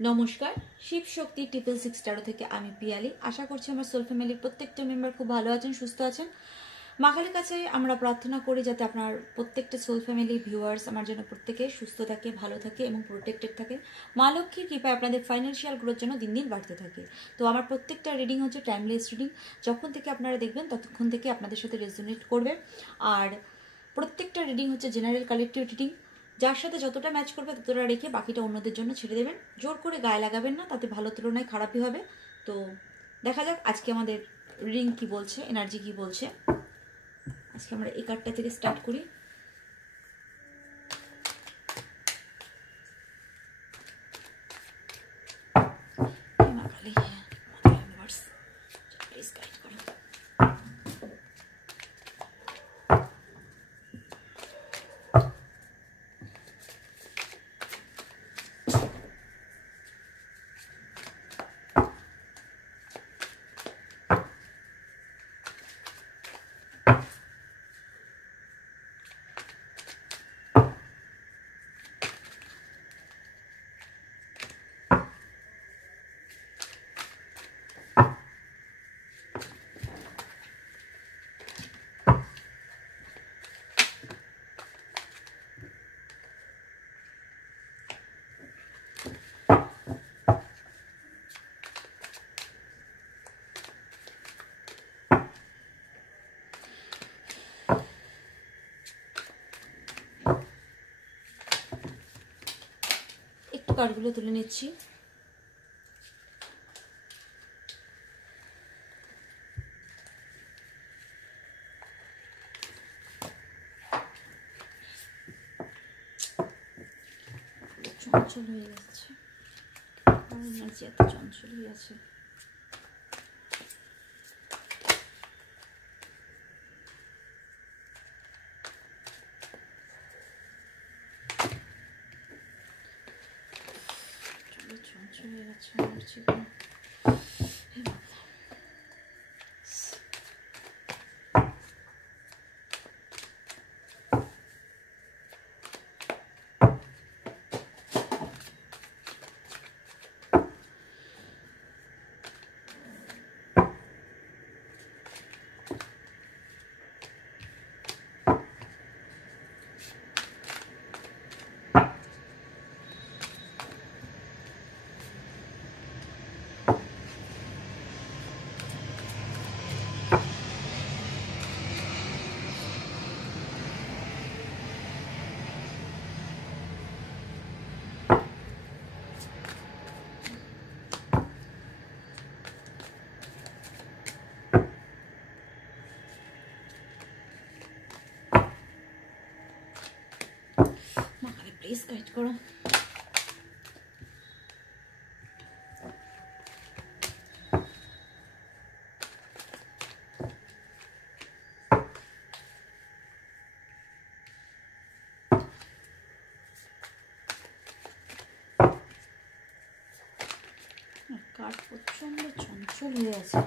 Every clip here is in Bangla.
নমস্কার, শিব শক্তি 666 টারো থেকে আমি পিয়ালি। আশা করছি আমার সোল ফ্যামিলির প্রত্যেকটা মেম্বার খুব ভালো আছেন, সুস্থ আছেন। মা কালীর কাছে আমরা প্রার্থনা করি যাতে আপনার প্রত্যেকটা সোল ফ্যামিলি ভিউয়ার্স আমার জন্য প্রত্যেকে সুস্থ থাকে, ভালো থাকে এবং প্রোটেক্টেড থাকে। মা লক্ষ্মীর কৃপায় আপনাদের ফাইন্যান্সিয়াল গ্রোথ যেন দিন দিন বাড়তে থাকে। তো আমার প্রত্যেকটা রিডিং হচ্ছে টাইমলেস রিডিং। যখন থেকে আপনারা দেখবেন ততক্ষণ থেকে আপনাদের সাথে রেজোনেট করবে। আর প্রত্যেকটা রিডিং হচ্ছে জেনারেল কালেক্টিভ রিডিং। যার সাথে যতটা ম্যাচ করবে ততটা রেখে বাকিটা অন্যদের জন্য ছেড়ে দেবেন। জোর করে গায়ে লাগাবেন না, তাতে ভালো তুলনায় খারাপই হবে। তো দেখা যাক আজকে আমাদের রিডিং কি বলছে, এনার্জি কি বলছে। আজকে আমরা এই কার্ডটা থেকে স্টার্ট করি। প্লিজ গাইড করো। একটু কার্ডগুলো তুলে নিচ্ছি। চঞ্চল হয়ে যাচ্ছে, এনার্জি এত চঞ্চল হয়ে আছে। চঞ্চল হয়ে যাচ্ছে এনার্জি। প্লিজ গাইড করো। কার্ড প্রচন্ড চঞ্চল হয়ে আছে।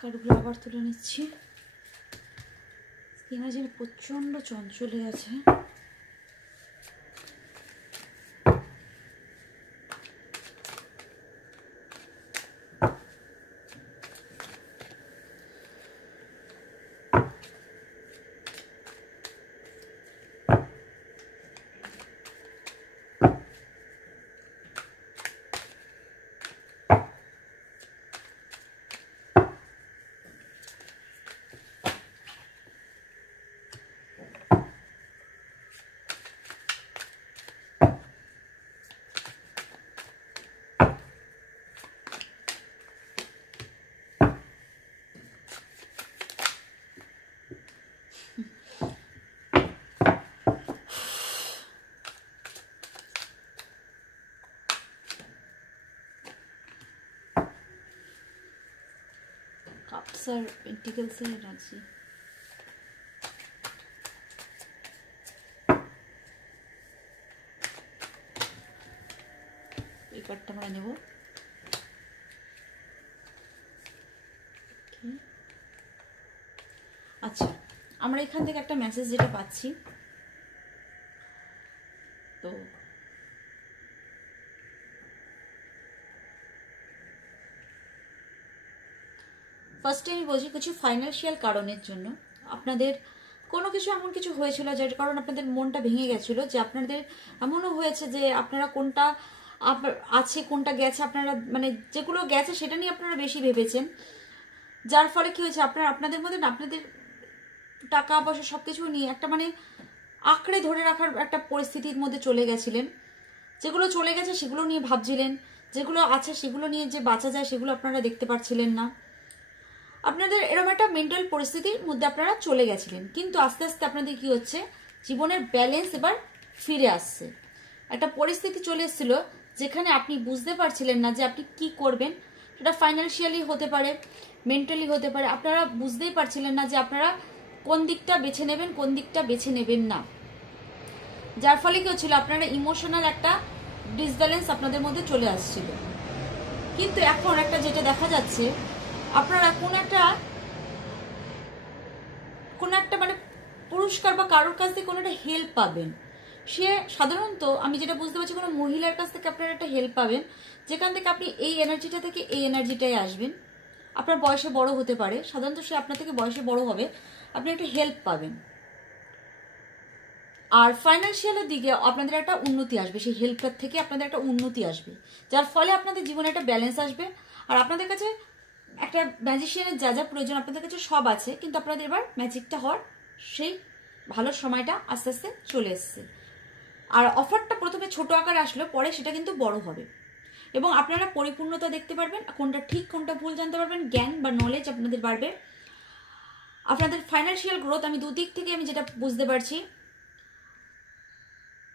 কার্ডগুলো আবার তুলে নিচ্ছি। এনার্জি প্রচন্ড চঞ্চল হয়ে আছে। কাপস আর পেন্টিকলসের এনার্জি। এই কার্ডটা আমরা নেব। আচ্ছা, আমরা এখান থেকে একটা মেসেজ যেটা পাচ্ছি, তো ফার্স্টে আমি বলছি কিছু ফাইন্যান্সিয়াল কারণের জন্য আপনাদের কোনো কিছু এমন কিছু হয়েছিল যার কারণ আপনাদের মনটা ভেঙে গেছিল, যে আপনাদের এমনও হয়েছে যে আপনারা কোনটা আছে কোনটা গেছে, আপনারা মানে যেগুলো গেছে সেটা নিয়ে আপনারা বেশি ভেবেছেন, যার ফলে কি হয়েছে আপনাদের মধ্যে না আপনাদের টাকা পয়সা সবকিছু নিয়ে একটা মানে আঁকড়ে ধরে রাখার একটা পরিস্থিতির মধ্যে চলে গেছিলেন। যেগুলো চলে গেছে সেগুলো নিয়ে ভাবছিলেন, যেগুলো আছে সেগুলো নিয়ে যে বাঁচা যায় সেগুলো আপনারা দেখতে পাচ্ছিলেন না। আপনাদের এরকম একটা মেন্টাল পরিস্থিতির মধ্যে আপনারা চলে গেছিলেন, কিন্তু আস্তে আস্তে আপনাদের কি হচ্ছে, জীবনের ব্যালেন্স এবার ফিরে আসছে। একটা পরিস্থিতি চলে এসেছিল যেখানে আপনি বুঝতে পারছিলেন না যে আপনি কি করবেন, সেটা ফাইন্যান্সিয়ালি হতে পারে, মেন্টালি হতে পারে। আপনারা বুঝতেই পারছিলেন না যে আপনারা কোন দিকটা বেছে নেবেন, কোন দিকটা বেছে নেবেন না, যার ফলে কি হচ্ছিল আপনারা ইমোশনাল একটা ডিসব্যালেন্স আপনাদের মধ্যে চলে আসছিল। কিন্তু এখন একটা যেটা দেখা যাচ্ছে, আপনারা কোনো একটা মানে পুরস্কার বা কারোর কাছ থেকে কোনো একটা হেল্প পাবেন। সে সাধারণত আমি যেটা বুঝতে পারছি কোনো মহিলার কাছ থেকে আপনারা একটা হেল্প পাবেন, যেখান থেকে আপনি এই এনার্জিটা থেকে এই এনার্জিটাই আসবেন। আপনার বয়সে বড় হতে পারে, সাধারণত সে আপনার থেকে বয়সে বড় হবে, আপনি একটা হেল্প পাবেন। আর ফাইন্যান্সিয়ালের দিকে আপনাদের একটা উন্নতি আসবে, সেই হেল্পটার থেকে আপনাদের একটা উন্নতি আসবে, যার ফলে আপনাদের জীবনে একটা ব্যালেন্স আসবে। আর আপনাদের কাছে একটা ম্যাজিশিয়ানের যা যা প্রয়োজন আপনাদের কাছে সব আছে, কিন্তু আপনাদের এবার ম্যাজিকটা হওয়ার সেই ভালো সময়টা আস্তে আস্তে চলে এসছে। আর অফারটা প্রথমে ছোট আকারে আসলো, পরে সেটা কিন্তু বড় হবে এবং আপনারা পরিপূর্ণতা দেখতে পারবেন, কোনটা ঠিক কোনটা ভুল জানতে পারবেন, জ্ঞান বা নলেজ আপনাদের বাড়বে। আপনাদের ফাইন্যান্সিয়াল গ্রোথ আমি দুদিক থেকে আমি যেটা বুঝতে পারছি,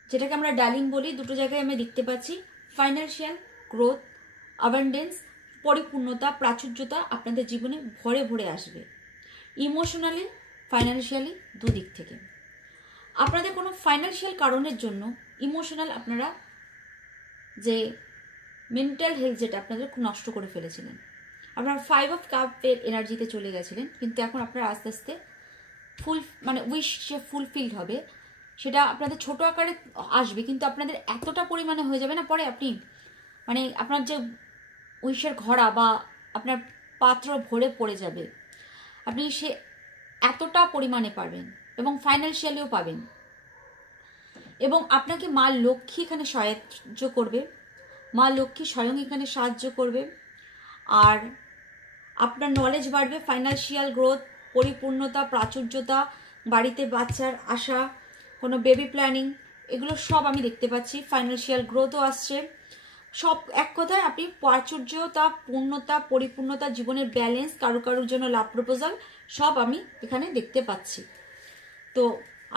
যেটাকে আমরা ডার্লিং বলি, দুটো জায়গায় আমি দেখতে পাচ্ছি ফাইন্যান্সিয়াল গ্রোথ, অ্যাবান্ডেন্স, পরিপূর্ণতা, প্রাচুর্যতা আপনাদের জীবনে ভরে ভরে আসবে, ইমোশনালি ফাইন্যান্সিয়ালি দুদিক থেকে। আপনাদের কোনো ফাইন্যান্সিয়াল কারণের জন্য ইমোশনাল আপনারা যে মেন্টাল হেলথ যেটা আপনাদের খুব নষ্ট করে ফেলেছিলেন, আপনারা 5 অফ কাপের এনার্জিতে চলে গেছিলেন, কিন্তু এখন আপনারা আস্তে আস্তে মানে উইশ যে ফুলফিলড হবে সেটা আপনাদের ছোট আকারে আসবে, কিন্তু আপনাদের এতটা পরিমাণে হয়ে যাবে না পরে আপনি মানে আপনার যে উইশের ঘড়া বা আপনার পাত্র ভরে পড়ে যাবে, আপনি সে এতটা পরিমাণে পাবেন এবং ফাইন্যান্সিয়ালিও পাবেন। এবং আপনাকে মা লক্ষ্মী এখানে সাহায্য করবে, মা লক্ষ্মী স্বয়ং এখানে সাহায্য করবে। আর আপনার নলেজ বাড়বে, ফাইন্যান্সিয়াল গ্রোথ, পরিপূর্ণতা, প্রাচুর্যতা, বাড়িতে বাচ্চার আশা, কোনো বেবি প্ল্যানিং, এগুলো সব আমি দেখতে পাচ্ছি। ফাইন্যান্সিয়াল গ্রোথও আসছে, সব এক কথায় আপনি প্রাচুর্যতা, পূর্ণতা, পরিপূর্ণতা, জীবনের ব্যালেন্স, কারোর জন্য লাভ প্রপোজাল সব আমি এখানে দেখতে পাচ্ছি। তো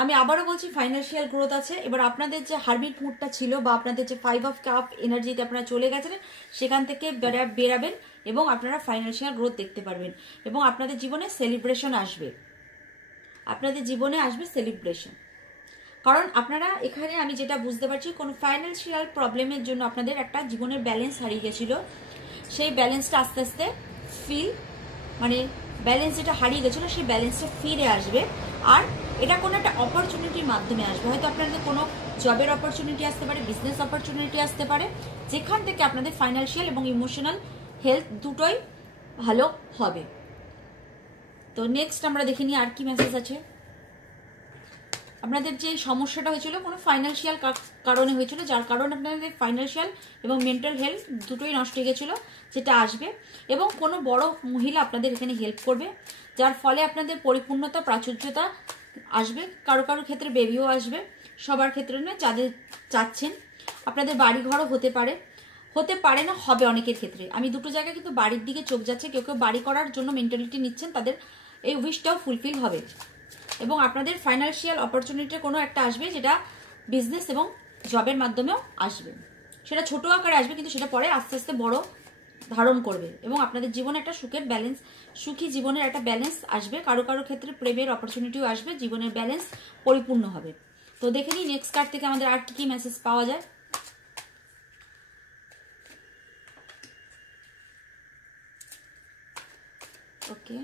আমি আবারও বলছি ফাইন্যান্সিয়াল গ্রোথ আছে। এবার আপনাদের যে হারমিট মুডটা ছিল বা আপনাদের যে 5 অফ কাপ এনার্জিতে আপনারা চলে গেছিলেন সেখান থেকে বেরাবেন এবং আপনারা ফাইন্যান্সিয়াল গ্রোথ দেখতে পারবেন এবং আপনাদের জীবনে সেলিব্রেশন আসবে, আপনাদের জীবনে আসবে সেলিব্রেশন। কারণ আপনারা এখানে আমি যেটা বুঝতে পারছি কোনো ফাইন্যান্সিয়াল প্রবলেমের জন্য আপনাদের একটা জীবনের ব্যালেন্স হারিয়ে গেছিলো, সেই ব্যালেন্সটা আস্তে আস্তে মানে ব্যালেন্স যেটা হারিয়ে গেছিলো সেই ব্যালেন্সটা ফিরে আসবে। আর এটা কোনো একটা অপরচুনিটির মাধ্যমে আসবে, হয়তো আপনাদের কোনো জবের অপরচুনিটি আসতে পারে, বিজনেস অপরচুনিটি আসতে পারে, যেখান থেকে আপনাদের ফাইন্যান্সিয়াল এবং ইমোশনাল হেলথ দুটোই ভালো হবে। তো নেক্সট আমরা দেখে নিই আর কি মেসেজ আছে। আপনাদের যে সমস্যাটা হয়েছিল কোনো ফাইন্যান্সিয়াল কারণে হয়েছিল, যার কারণে আপনাদের ফাইন্যান্সিয়াল এবং মেন্টাল হেলথ দুটোই নষ্ট হয়ে গেছিলো, যেটা আসবে। এবং কোনো বড় মহিলা আপনাদের এখানে হেল্প করবে, যার ফলে আপনাদের পরিপূর্ণতা, প্রাচুর্যতা আসবে। কারো ক্ষেত্রে বেবিও আসবে, সবার ক্ষেত্রে নয়, যাদের চাচ্ছেন। আপনাদের বাড়ি ঘরও হতে পারে না, হবে অনেকের ক্ষেত্রে। আমি দুটো জায়গায় কিন্তু বাড়ির দিকে চোখ যাচ্ছে, কেউ কেউ বাড়ি করার জন্য মেন্টালিটি নিচ্ছেন, তাদের এই উইশটাও ফুলফিল হবে। এবং আপনাদের ফাইন্যান্সিয়াল অপরচুনিটি কোনো একটা আসবে, যেটা বিজনেস এবং জবের মাধ্যমেও আসবে। সেটা ছোট আকারে আসবে, কিন্তু সেটা পরে আস্তে আস্তে বড় ধারণ করবে এবং আপনাদের জীবনে একটা সুখী জীবনের একটা ব্যালেন্স আসবে। কারো ক্ষেত্রে প্রেমের অপরচুনিটিও আসবে, জীবনের ব্যালেন্স পরিপূর্ণ হবে। তো দেখে নিই নেক্সট কার্ড থেকে আমাদের আর কি মেসেজ পাওয়া যায়। ওকে,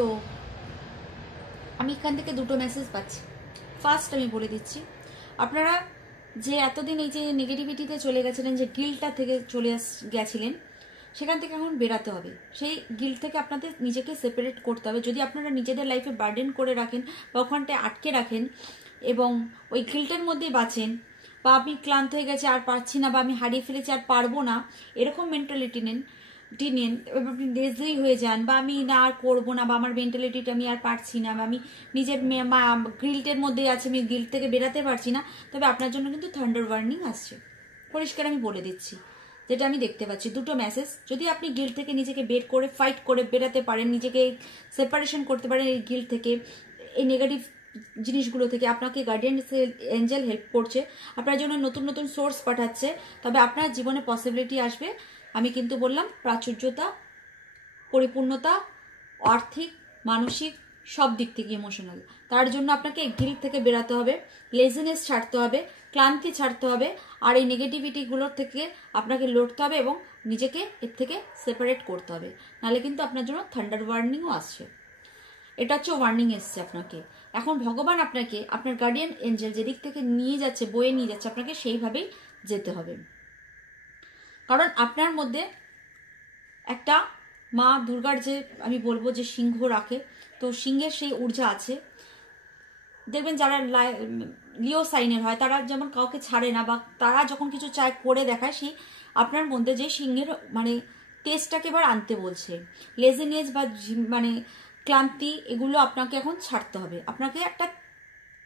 তো আমি এখান থেকে দুটো মেসেজ পাচ্ছি। ফার্স্ট আমি বলে দিচ্ছি, আপনারা যে এতদিন এই যে নেগেটিভিটিতে চলে গেছিলেন, যে গিল্টটা থেকে চলে গেছিলেন, সেখান থেকে এখন বেরাতে হবে। সেই গিল্ট থেকে আপনাদের নিজেকে সেপারেট করতে হবে। যদি আপনারা নিজেদের লাইফে বার্ডেন করে রাখেন বা ওখানটায় আটকে রাখেন এবং ওই গিল্টের মধ্যেই বাঁচেন, বা আপনি ক্লান্ত হয়ে গেছে আর পারছি না, বা আমি হারিয়ে ফেলেছি আর পারবো না, এরকম মেন্টালিটি নেন, আপনি লেজি হয়ে যান, বা আমি না আর করবো না, বা আমার মেন্টালিটিটা আমি আর পারছি না, বা আমি নিজের গিল্টের মধ্যেই আছে, আমি গিল্ট থেকে বেরাতে পারছি না, তবে আপনার জন্য কিন্তু থান্ডার ওয়ার্নিং আসছে। পরিষ্কার আমি বলে দিচ্ছি, যেটা আমি দেখতে পাচ্ছি দুটো মেসেজ। যদি আপনি গিল্ট থেকে নিজেকে বের করে ফাইট করে বেরাতে পারেন, নিজেকে সেপারেশন করতে পারেন এই গিল্ট থেকে, এই নেগেটিভ জিনিসগুলো থেকে, আপনাকে গার্ডিয়ান এঞ্জেল হেল্প করছে, আপনার জন্য নতুন নতুন সোর্স পাঠাচ্ছে, তবে আপনার জীবনে পসিবিলিটি আসবে। আমি কিন্তু বললাম প্রাচুর্যতা, পরিপূর্ণতা, আর্থিক, মানসিক, সব দিক থেকে ইমোশনাল। তার জন্য আপনাকে গিল্ট থেকে বেরাতে হবে, লেজিনেস ছাড়তে হবে, ক্লান্তি ছাড়তে হবে, আর এই নেগেটিভিটিগুলোর থেকে আপনাকে লড়তে হবে এবং নিজেকে এর থেকে সেপারেট করতে হবে, নাহলে কিন্তু আপনার জন্য থান্ডার ওয়ার্নিংও আসছে। এটা হচ্ছে ওয়ার্নিং এসছে আপনাকে। এখন ভগবান আপনাকে, আপনার গার্ডিয়ান এঞ্জেল যেদিক থেকে নিয়ে যাচ্ছে, বয়ে নিয়ে যাচ্ছে, আপনাকে সেইভাবেই যেতে হবে। কারণ আপনার মধ্যে একটা মা দুর্গার যে আমি বলবো যে সিংহ রাখে, তো সিংহের সেই ঊর্জা আছে। দেখবেন যারা লিও সাইনের হয় তারা যেমন কাউকে ছাড়ে না, বা তারা যখন কিছু চায় করে দেখায়, সেই আপনার মধ্যে যে সিংহের মানে তেজটাকে এবার আনতে বলছে। লেজিনেস বা মানে ক্লান্তি, এগুলো আপনাকে এখন ছাড়তে হবে, আপনাকে একটা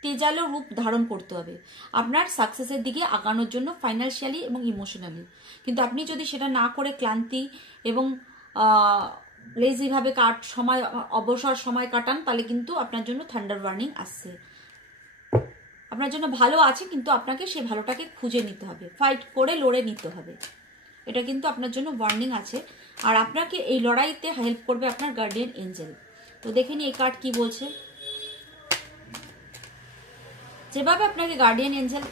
তেজালো রূপ ধারণ করতে হবে আপনার সাকসেসের দিকে আগানোর জন্য, ফাইন্যান্সিয়ালি এবং ইমোশনালি। কিন্তু আপনি যদি সেটা না করে ক্লান্তি এবং লেজিভাবে অবসর সময় কাটান, তাহলে কিন্তু আপনার জন্য থান্ডার ওয়ার্নিং আসছে। আপনার জন্য ভালো আছে, কিন্তু আপনাকে সেই ভালোটাকে খুঁজে নিতে হবে, ফাইট করে লড়ে নিতে হবে। এটা কিন্তু আপনার জন্য ওয়ার্নিং আছে, আর আপনাকে এই লড়াইতে হেল্প করবে আপনার গার্ডিয়ান এঞ্জেল। তো দেখে নি এই কার্ড কি বলছে। যেভাবে আপনাকে গার্ডিয়ান এঞ্জেল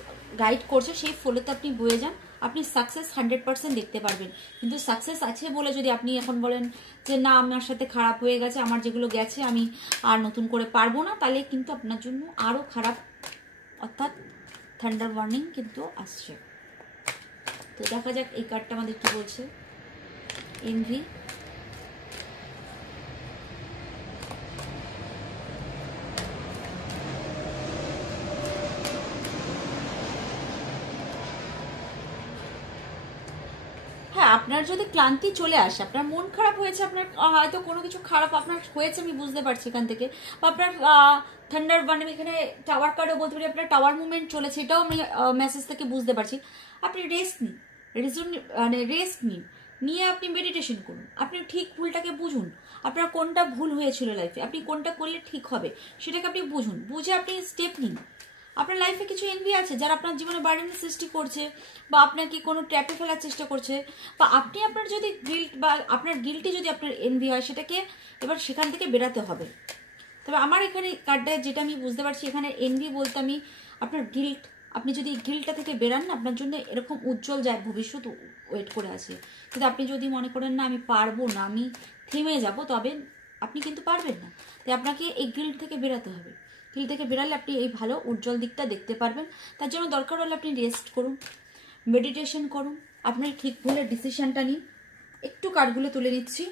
গাইড করছে, সেই ফলোতে আপনি বয়ে যান, আপনি সাকসেস 100% দেখতে পারবেন। কিন্তু সাকসেস আছে বলে যদি আপনি এখন বলেন যে না আমার সাথে খারাপ হয়ে গেছে, আমার যেগুলো গেছে আমি আর নতুন করে পারবো না, তাহলে কিন্তু আপনার জন্য আরও খারাপ, অর্থাৎ থান্ডার ওয়ার্নিং কিন্তু আসছে। তো দেখা যাক এই কার্ডটা আমাদের কি বলছে। এনভি, হ্যাঁ, আপনার যদি ক্লান্তি চলে আসে, আপনার মন খারাপ হয়েছে, আপনার হয়তো কোনো কিছু খারাপ আপনার হয়েছে, আমি বুঝতে পারছি এখান থেকে, বা আপনার থান্ডার ওয়ার্নিং, এখানে টাওয়ার কার্ডও বলতে পারি, আপনার টাওয়ার মুভমেন্ট চলেছে, এটাও আমি মেসেজ থেকে বুঝতে পারছি। আপনি রেস্ট নিন, রেস্ট নিন, নিয়ে আপনি মেডিটেশন করুন, আপনি ঠিক ভুলটাকে বুঝুন, আপনার কোনটা ভুল হয়েছিল লাইফে, আপনি কোনটা করলে ঠিক হবে সেটাকে আপনি বুঝুন, বুঝে আপনি স্টেপ নিন। আপনার লাইফে কিছু এনভি আছে যারা আপনার জীবনে বার্ডেনের সৃষ্টি করছে, বা আপনাকে কোনো ট্র্যাপে ফেলার চেষ্টা করছে, বা আপনি আপনার যদি গিল্ট বা আপনার গিল্টে যদি আপনার এনভি হয়, সেটাকে এবার সেখান থেকে বেরাতে হবে। তবে আমার এখানে কার্ডটায় যেটা আমি বুঝতে পারছি, এখানে এনভি বলতে আমি আপনার গিল্ট, আপনি যদি গিল্টটা থেকে বেরান না, আপনার জন্য এরকম উজ্জ্বল যায় ভবিষ্যৎ ওয়েট করে আছে। কিন্তু আপনি যদি মনে করেন না আমি পারবো না, আমি থেমে যাব, তবে আপনি কিন্তু পারবেন না। তাই আপনাকে এই গিল্ট থেকে বেরাতে হবে। গিল্ট থেকে বেরালে আপনি এই ভালো উজ্জ্বল দিকটা দেখতে পারবেন। তার জন্য দরকার হলে আপনি রেস্ট করুন, মেডিটেশন করুন, আপনি ঠিক ভুলের ডিসিশনটা নিন। একটু কার্ডগুলো তুলে নিচ্ছি।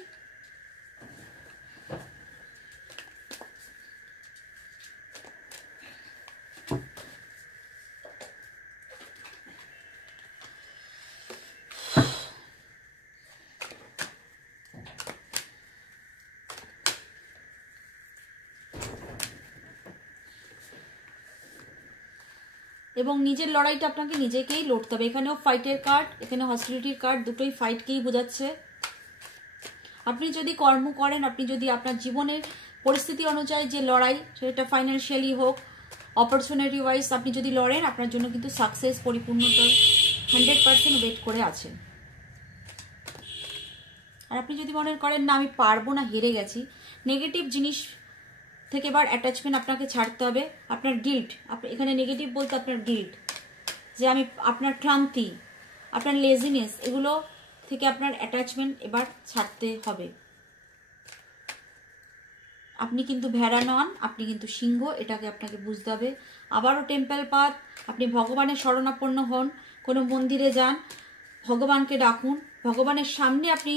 এবং নিজের লড়াইটা আপনাকে নিজেকেই লড়তে হবে। এখানেও ফাইটের কার্ড, এখানে হস্টিলিটির কার্ড, দুটোই ফাইটকেই বোঝাচ্ছে। আপনি যদি কর্ম করেন, আপনি যদি আপনার জীবনের পরিস্থিতি অনুযায়ী যে লড়াই, সেটা ফাইন্যান্সিয়ালি হোক, অপরচুনিটি ওয়াইজ আপনি যদি লড়েন, আপনার জন্য কিন্তু সাকসেস, পরিপূর্ণতা 100% ওয়েট করে আছে। আর আপনি যদি মনে করেন না আমি পারবো না, হেরে গেছি, নেগেটিভ জিনিস থেকে এবার অ্যাটাচমেন্ট আপনাকে ছাড়তে হবে। আপনার গিল্ট, এখানে নেগেটিভ বলতে আপনার গিল্ট, যে আমি আপনার ক্লান্তি, আপনার লেজিনেস, এগুলো থেকে আপনার অ্যাটাচমেন্ট এবার ছাড়তে হবে। আপনি কিন্তু ভেড়া নন, আপনি কিন্তু সিংহ, এটাকে আপনাকে বুঝতে হবে। আবারও টেম্পল পাথ, আপনি ভগবানের শরণাপন্ন হন, কোনো মন্দিরে যান, ভগবানকে ডাকুন, ভগবানের সামনে আপনি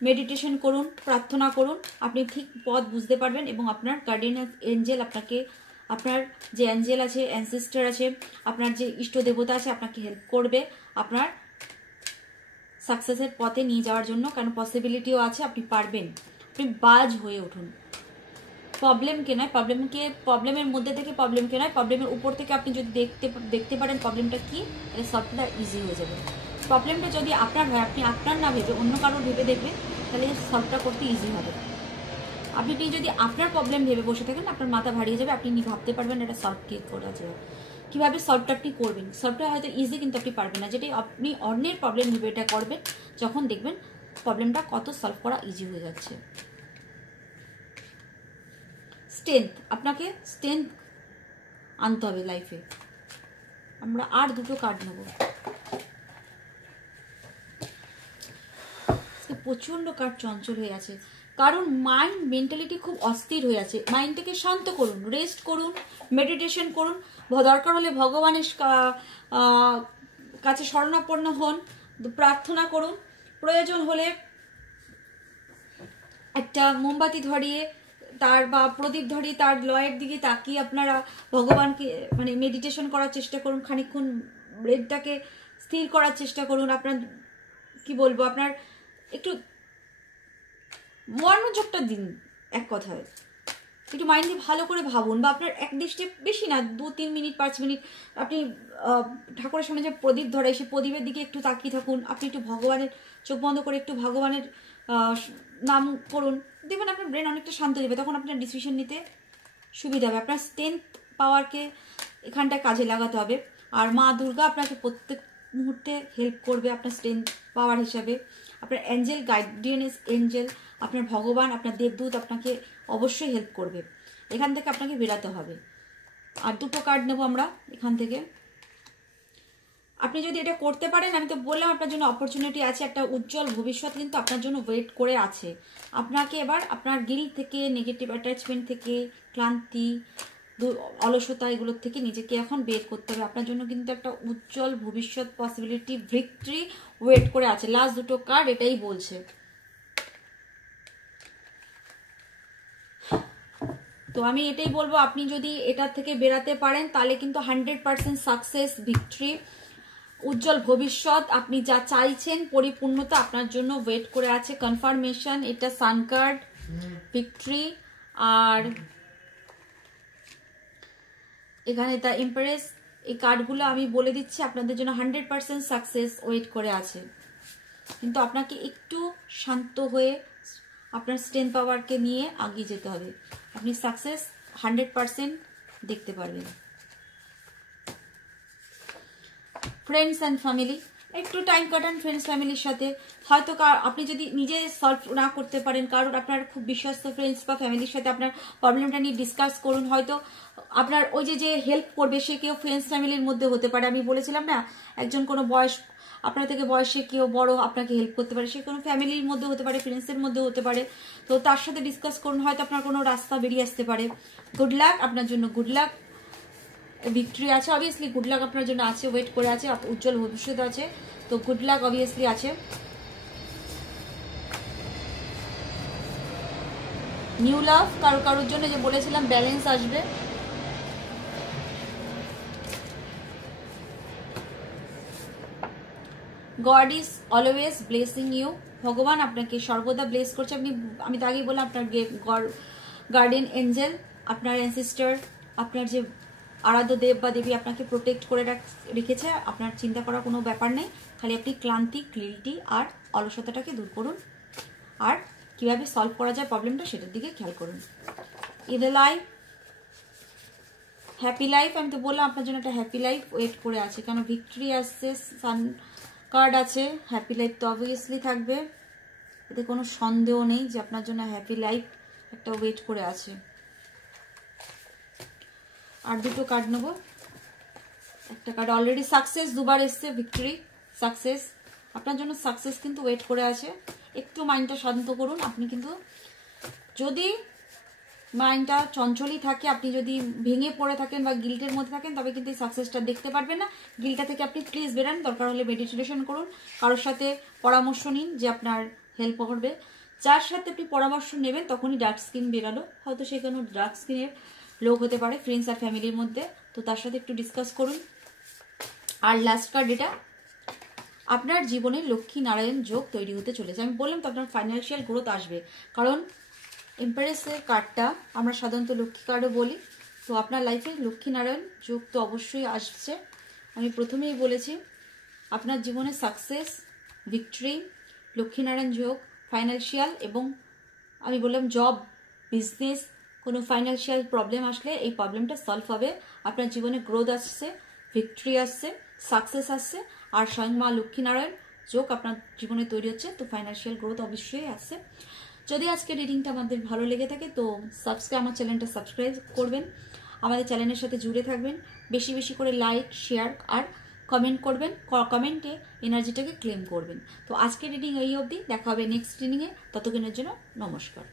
মেডিটেশন করুন, প্রার্থনা করুন, আপনি ঠিক পথ বুঝতে পারবেন এবং আপনার গার্ডিয়ান এঞ্জেল আপনাকে, আপনার যে অ্যাঞ্জেল আছে, অ্যানসেস্টার আছে, আপনার যে ইষ্ট দেবতা আছে আপনাকে হেল্প করবে আপনার সাকসেসের পথে নিয়ে যাওয়ার জন্য। কারণ পসিবিলিটিও আছে, আপনি পারবেন। আপনি বাজ হয়ে উঠুন। প্রবলেমকে নয়, প্রবলেমের মধ্যে থেকে প্রবলেমকে নয়, প্রবলেমের উপর থেকে আপনি যদি দেখতে পারেন প্রবলেমটা কি, তাহলে সবটা ইজি হয়ে যাবে। প্রবলেমটা যদি আপনার হয়, আপনি আপনার না ভেবে অন্য কারোর ভেবে দেখবেন, তাহলে সলভটা করতে ইজি হবে। আপনি যদি আপনার প্রবলেম ভেবে বসে থাকেন, আপনার মাথা ভারিয়ে যাবে, আপনি ভাবতে পারবেন এটা সলভ করা যাবে, কীভাবে সলভটা আপনি করবেন। সলভটা হয়তো ইজি, কিন্তু আপনি পারবেন না। যেটাই আপনি অন্যের প্রবলেম ভেবে এটা করবেন, যখন দেখবেন প্রবলেমটা কত সলভ করা ইজি হয়ে যাচ্ছে। স্ট্রেংথ, আপনাকে স্ট্রেংথ আনতে হবে লাইফে। আমরা আর দুটো কার্ড নেব। প্রচণ্ড কার্ড চঞ্চল হয়ে আছে, কারণ মাইন্ড মেন্টালিটি খুব অস্থির হয়ে আছে। মাইন্ডটাকে শান্ত করুন, রেস্ট করুন, মেডিটেশন করুন, দরকার হলে ভগবানের কাছে শরণাপন্ন হন, প্রার্থনা করুন, প্রয়োজন হলে একটা মোমবাতি ধরিয়ে তার বা প্রদীপ ধরিয়ে তার লয়ের দিকে তাকিয়ে আপনারা ভগবানকে মানে মেডিটেশন করার চেষ্টা করুন, খানিকক্ষণ ব্রেনটাকে স্থির করার চেষ্টা করুন। আপনার কি বলবো, আপনার একটু মনোযোগটা দিন, এক কথায় একটু মাইন্ডে ভালো করে ভাবুন, বা আপনার এক দৃষ্টে বেশি না 2-3 মিনিট 5 মিনিট আপনি ঠাকুরের সামনে যে প্রদীপ ধরে সেই প্রদীপের দিকে একটু তাকিয়ে থাকুন। আপনি একটু ভগবানের চোখ বন্ধ করে একটু ভগবানের নাম করুন, দেখবেন আপনার ব্রেন অনেকটা শান্ত দেবে, তখন আপনার ডিসিশন নিতে সুবিধা হবে। আপনার স্ট্রেংথ পাওয়ারকে এখানটায় কাজে লাগাতে হবে। আর মা দুর্গা আপনাকে প্রত্যেক মুহূর্তে হেল্প করবে আপনার স্ট্রেংথ পাওয়ার হিসাবে। আপনার অ্যাঞ্জেল, গার্ডিয়ান এঞ্জেল, আপনার ভগবান, আপনার দেবদূত আপনাকে অবশ্যই হেল্প করবে। এখান থেকে আপনাকে বেরাতে হবে। আর দুটো কার্ড নেব আমরা এখান থেকে। আপনি যদি এটা করতে পারেন, আমি তো বললাম আপনার জন্য অপরচুনিটি আছে, একটা উজ্জ্বল ভবিষ্যৎ কিন্তু আপনার জন্য ওয়েট করে আছে। আপনাকে এবার আপনার গিল্ট থেকে, নেগেটিভ অ্যাটাচমেন্ট থেকে, ক্লান্তি, অলসতা, এগুলোর থেকে নিজেকে এখন বের করতে হবে। আপনার জন্য কিন্তু একটা উজ্জ্বল ভবিষ্যৎ, পসিবিলিটি, ভিক্টরি ওয়েট করে আছে। লাস্ট দুটো কার্ড এটাই বলছে। তো আমি এটাই বলবো, আপনি যদি এটা থেকে বেরাতে পারেন তাহলে কিন্তু 100% সাকসেস, ভিক্টরি, উজ্জ্বল ভবিষ্যৎ, আপনি যা চাইছেন পরিপূর্ণতা আপনার জন্য ওয়েট করে আছে। কনফার্মেশন, এটা সান কার্ড, ভিক্টরি, আর এখানে দ্য এম্প্রেস। এই কার্ডগুলো আমি বলে দিচ্ছি আপনাদের জন্য 100% সাকসেস ওয়েট করে আছে। কিন্তু আপনাকে একটু শান্ত হয়ে আপনার স্ট্রেংথ পাওয়ারকে নিয়ে এগিয়ে যেতে হবে, আপনি সাকসেস 100% দেখতে পারবেন। ফ্রেন্ডস অ্যান্ড ফ্যামিলি, একটু টাইম কাটান ফ্রেন্ডস ফ্যামিলির সাথে। হয়তো আপনি যদি নিজে সলভ না করতে পারেন, কারণ আপনার খুব বিশ্বস্ত ফ্রেন্ডস বা ফ্যামিলির সাথে আপনার প্রবলেমটা নিয়ে ডিসকাস করুন। হয়তো আপনার ওই যে হেল্প করবে সে কেউ ফ্রেন্ডস ফ্যামিলির মধ্যে হতে পারে। আমি বলেছিলাম না, একজন কোনো বয়স আপনার থেকে বয়সে কেউ বড় আপনাকে হেল্প করতে পারে, সে কোনো ফ্যামিলির মধ্যে হতে পারে, ফ্রেন্ডসের মধ্যে হতে পারে। তো তার সাথে ডিসকাস করুন, হয়তো আপনার কোনো রাস্তা বেরিয়ে আসতে পারে। গুড লাক আপনার জন্য, গুড লাক, ভিক্টরি আছে, অবভিয়াসলি গুড লাক আপনার জন্য আছে, ওয়েট করে আছে, উজ্জ্বল ভবিষ্যৎ আছে। তো গুড লাক অবভিয়াসলি আছে। নিউ লাভ কারোর জন্য, যে বলেছিলাম ব্যালেন্স আসবে। God is always blessing you, ভগবান আপনাকে সর্বদা ব্লেস করছে। আমি তো আগেই বললাম, আপনার গার্ডিয়ান এঞ্জেল, আপনার অ্যানসেস্টার, আপনার যে আরাধ্য দেব বা দেবী আপনাকে প্রোটেক্ট করে রেখেছে। আপনার চিন্তা করার কোনো ব্যাপার নেই, খালি আপনি ক্লান্তি, গিল্টি আর অলসতাটাকে দূর করুন, আর কিভাবে সলভ করা যায় প্রবলেমটা সেটার দিকে খেয়াল করুন। ইন লাইফ, হ্যাপি লাইফ, আমি তো বললাম আপনার জন্য একটা হ্যাপি লাইফ ওয়েট করে আছে। কেন ভিক্টরি আসছে, সান কার্ড আছে, হ্যাপি লাইফ তো অবভিয়াসলি থাকবে, এতে কোনো সন্দেহ নেই যে আপনার জন্য হ্যাপি লাইফ একটা ওয়েট করে আছে। আর দুটো কার্ড নেব। একটা কার্ড অলরেডি সাকসেস দুবার এসছে, ভিক্টরি, সাকসেস, আপনার জন্য সাকসেস কিন্তু ওয়েট করে আছে। একটু মাইন্ডটা শান্ত করুন। আপনি কিন্তু যদি মাইন্ডটা চঞ্চলই থাকে। আপনি যদি ভেঙে পড়ে থাকেন বা গিল্টের মধ্যে থাকেন তবে কিন্তু এই সাকসেসটা দেখতে পারবেন না। গিল্টটা থেকে আপনি প্লিজ বেরান, দরকার হলে মেডিটেশন করুন, কারোর সাথে পরামর্শ নিন যে আপনার হেল্প করবে। যার সাথে আপনি পরামর্শ নেবেন তখনই ডার্ক স্কিন বেরালো, হয়তো সে কোনো ডার্ক স্কিনের লোক হতে পারে ফ্রেন্ডস আর ফ্যামিলির মধ্যে, তো তার সাথে একটু ডিসকাস করুন। আর লাস্ট কার্ড এটা, আপনার জীবনে লক্ষ্মী নারায়ণ যোগ তৈরি হতে চলেছে। আমি বললাম তো আপনার ফাইন্যান্সিয়াল গ্রোথ আসবে, কারণ এম্পারেসের কার্ডটা আমরা সাধারণত লক্ষ্মী কার্ডও বলি, তো আপনার লাইফে লক্ষ্মী নারায়ণ যোগ তো অবশ্যই আসছে। আমি প্রথমেই বলেছি আপনার জীবনে সাকসেস, ভিক্টরি, লক্ষ্মীনারায়ণ যোগ, ফাইন্যান্সিয়াল, এবং আমি বললাম জব, বিজনেস, কোনো ফাইন্যান্সিয়াল প্রবলেম আসলে এই প্রবলেমটা সলভ হবে। আপনার জীবনে গ্রোথ আসছে, ভিক্টরি আসছে, সাকসেস আসছে, আর স্বয়ং মা লক্ষ্মীনারায়ণ যোগ আপনার জীবনে তৈরি হচ্ছে, তো ফাইন্যান্সিয়াল গ্রোথ অবশ্যই আসছে। যদি আজকে রিডিংটা আমাদের ভালো লেগে থাকে তো আমার চ্যানেলটা সাবস্ক্রাইব করবেন, আমাদের চ্যানেলের সাথে জুড়ে থাকবেন, বেশি বেশি করে লাইক, শেয়ার আর কমেন্ট করবেন, কমেন্টে এনার্জিটাকে ক্লেম করবেন। তো আজকের রিডিং এই অবধি, দেখা হবে নেক্সট রিডিংয়ে, ততক্ষণের জন্য নমস্কার।